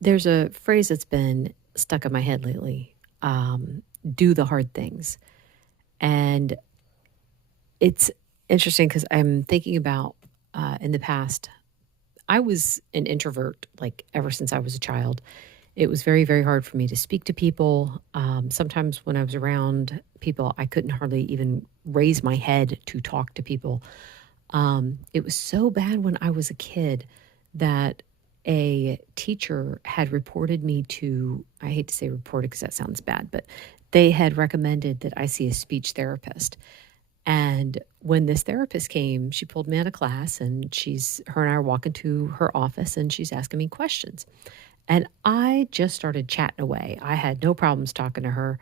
There's a phrase that's been stuck in my head lately, do the hard things. And it's interesting because I'm thinking about in the past, I was an introvert like ever since I was a child. It was very, very hard for me to speak to people. Sometimes when I was around people, I couldn't hardly even raise my head to talk to people. It was so bad when I was a kid that a teacher had reported me to, I hate to say reported because that sounds bad, but they had recommended that I see a speech therapist. And when this therapist came, she pulled me out of class and her and I are walking to her office and she's asking me questions. And I just started chatting away. I had no problems talking to her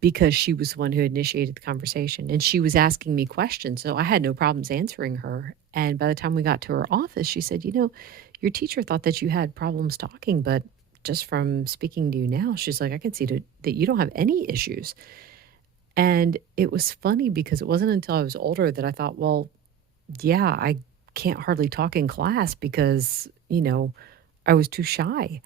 because she was the one who initiated the conversation and she was asking me questions. So I had no problems answering her. And by the time we got to her office, she said, your teacher thought that you had problems talking, but just from speaking to you now, she's like, I can see that you don't have any issues. And it was funny because it wasn't until I was older that I thought, well, yeah, I can't hardly talk in class because, I was too shy.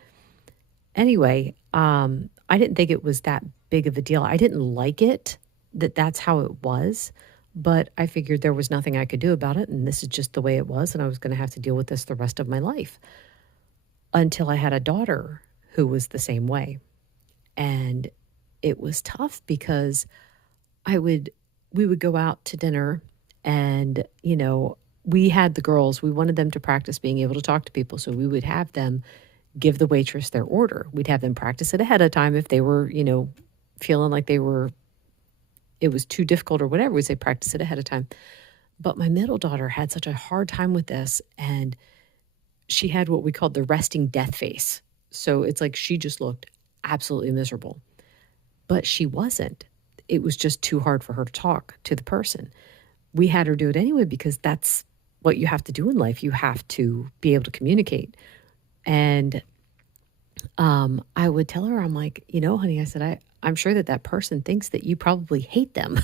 Anyway, I didn't think it was that big of a deal. I didn't like it that that's how it was, but I figured there was nothing I could do about it. And this is just the way it was. And I was going to have to deal with this the rest of my life until I had a daughter who was the same way. And it was tough because we would go out to dinner and, we had the girls, we wanted them to practice being able to talk to people. So we would have them give the waitress their order. We'd have them practice it ahead of time if they were, feeling like it was too difficult or whatever. We'd say practice it ahead of time. But my middle daughter had such a hard time with this, and she had what we called the resting death face. So it's like she just looked absolutely miserable, but she wasn't. It was just too hard for her to talk to the person. We had her do it anyway because that's what you have to do in life. You have to be able to communicate. And I would tell her, I'm like, honey, I said, I'm sure that person thinks that you probably hate them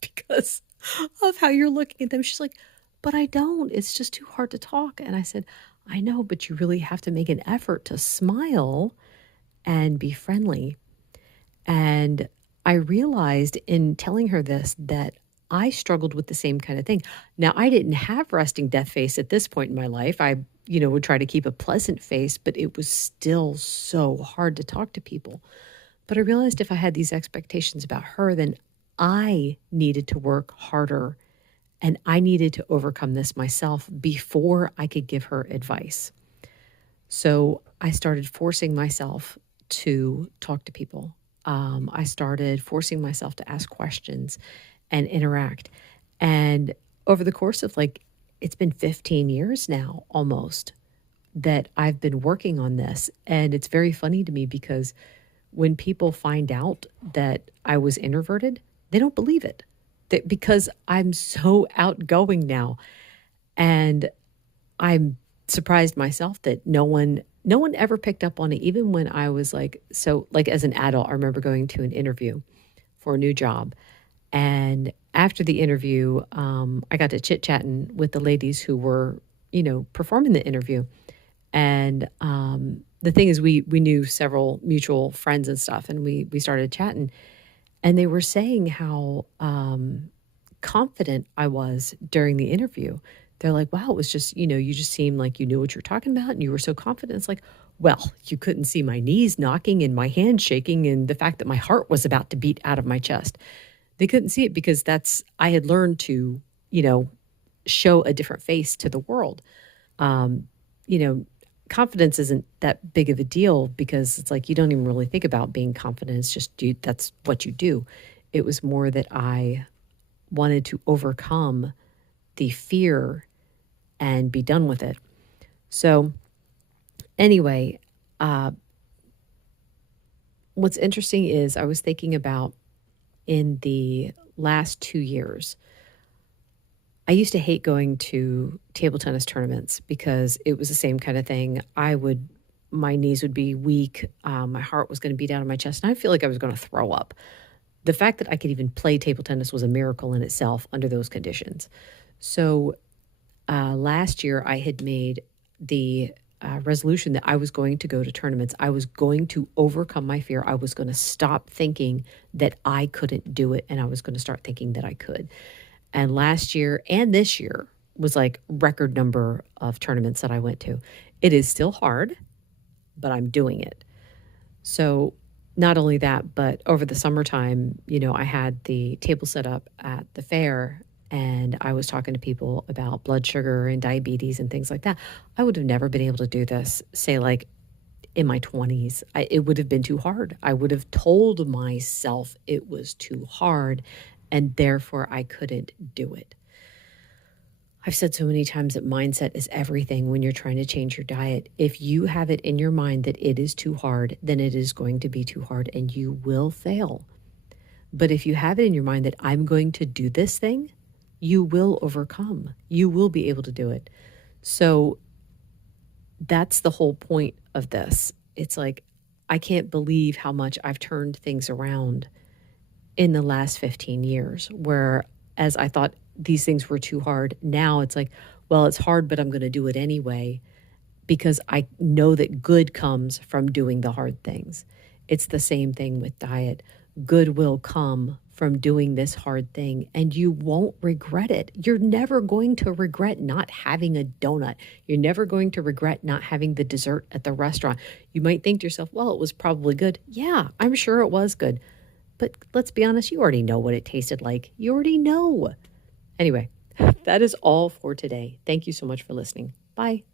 because of how you're looking at them. She's like, but I don't. It's just too hard to talk. And I said, I know, but you really have to make an effort to smile and be friendly. And I realized in telling her this that I struggled with the same kind of thing. Now, I didn't have resting death face at this point in my life. I, would try to keep a pleasant face, but it was still so hard to talk to people. But I realized if I had these expectations about her, then I needed to work harder and I needed to overcome this myself before I could give her advice. So I started forcing myself to talk to people. I started forcing myself to ask questions and interact. And over the course of it's been 15 years now almost that I've been working on this. And it's very funny to me because when people find out that I was introverted, they don't believe it. Because I'm so outgoing now. And I'm surprised myself that no one ever picked up on it, even when I was as an adult. I remember going to an interview for a new job. And after the interview, I got to chit-chatting with the ladies who were, performing the interview. And the thing is, we knew several mutual friends and stuff, and we started chatting. And they were saying how confident I was during the interview. They're like, wow, it was just, you just seemed like you knew what you were talking about and you were so confident. It's like, well, you couldn't see my knees knocking and my hands shaking and the fact that my heart was about to beat out of my chest. They couldn't see it because I had learned to, show a different face to the world. Um, you know, Confidence isn't that big of a deal because it's like you don't even really think about being confident. It's just that's what you do. It was more that I wanted to overcome the fear and be done with it. So anyway, uh, what's interesting is I was thinking about in the last 2 years, I used to hate going to table tennis tournaments because it was the same kind of thing. My knees would be weak. My heart was going to beat out of my chest. And I feel like I was going to throw up. The fact that I could even play table tennis was a miracle in itself under those conditions. So last year I had made the resolution that I was going to go to tournaments. I was going to overcome my fear. I was going to stop thinking that I couldn't do it, and I was going to start thinking that I could. And last year and this year was like record number of tournaments that I went to. It is still hard, but I'm doing it. So not only that, but over the summertime, I had the table set up at the fair and I was talking to people about blood sugar and diabetes and things like that. I would have never been able to do this, say, like in my 20s. It would have been too hard. I would have told myself it was too hard and therefore I couldn't do it. I've said so many times that mindset is everything when you're trying to change your diet. If you have it in your mind that it is too hard, then it is going to be too hard and you will fail. But if you have it in your mind that I'm going to do this thing, you will overcome. You will be able to do it. So that's the whole point of this. It's like, I can't believe how much I've turned things around in the last 15 years, where as I thought these things were too hard, now it's like, well, it's hard, but I'm going to do it anyway because I know that good comes from doing the hard things. It's the same thing with diet. Good will come from doing this hard thing and you won't regret it. You're never going to regret not having a donut. You're never going to regret not having the dessert at the restaurant. You might think to yourself, well, it was probably good. Yeah, I'm sure it was good. But let's be honest, you already know what it tasted like. You already know. Anyway, that is all for today. Thank you so much for listening. Bye.